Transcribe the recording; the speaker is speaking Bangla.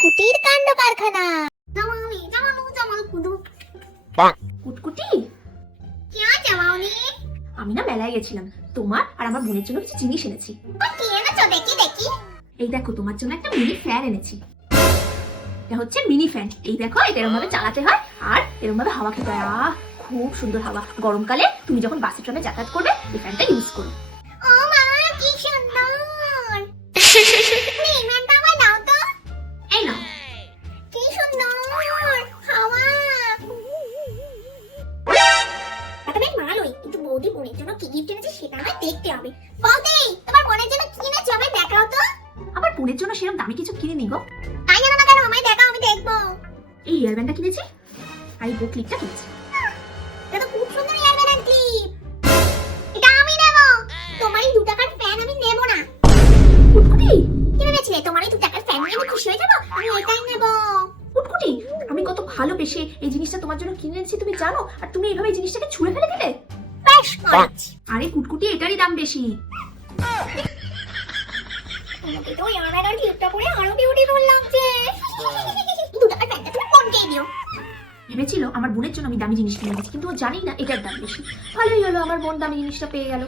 কুটকুটির কাণ্ড কারখানা। কুটকুটি, আমি আমি না মেলায় গেছিলাম, তোমার আর আমার বোনের জন্য কিছু জিনিস এনেছি। কি এনেছো দেখি দেখি। এই দেখো, তোমার জন্য একটা মিনি ফ্যান এনেছি। এটা হচ্ছে মিনি ফ্যান। এই দেখো, এটা এরকম ভাবে চালাতে হয় আর এরকম ভাবে হাওয়া খেতে হয়। খুব সুন্দর হাওয়া। গরমকালে তুমি যখন বাসে ট্রেনে যাতায়াত করবে এই ফ্যানটা ইউজ করো। ও মা, কি সুন্দর। এই ফ্যানটা আমায় দাও তো। এই নাও। কি সুন্দর হাওয়া। এটা বেশ ভালোই, কিন্তু বৌদি বোনের জন্য কি গিফট এনেছে সেটা আমায় দেখতে হবে। বৌদি, তোমার বোনের জন্য কি এনেছো আমায় দেখাও তো। আমার বোনের জন্য সেরকম দামি কিছু কিনে নিব। তাই জানো না কেন, আমায় দেখাও, আমি দেখবো। এই হেয়ার ব্যান্ডটা কিনেছি আর এই বুক ক্লিপটা কিনেছি। এটা তো খুব সুন্দর ইয়ারব্যান্ড ক্লিপ। এটা আমি নেব। তোমার এই 2 টাকার ফ্যান আমি নেব না। কুটকুটি, কি ভেবেছিলে তোমার এই 2 টাকার ফ্যান নিয়ে আমি খুশি হয়ে যাবো? আমি এটাই নেব। কুটকুটি, আমি কত ভালোবেসে এই জিনিসটা তোমার জন্য কিনে এনেছি তুমি জানো, আর তুমি এইভাবে এই জিনিসটাকে ছুঁড়ে ফেলে দিলে। বেশ করেছি। আরে কুটকুটি, এটারই দাম বেশি। আমাকে তো ইয়ারব্যান্ড ক্লিপটা পরে আরো বিউটিফুল লাগছে। 2 টাকার ফ্যানটা তুমি কোনটাই দিও। ভেবেছিল আমার বোনের জন্য আমি দামি জিনিস কিনে এনেছি, কিন্তু ও জানি না এটার দাম বেশি। ভালোই হলো, আমার বোন দামি জিনিসটা পেয়ে গেল।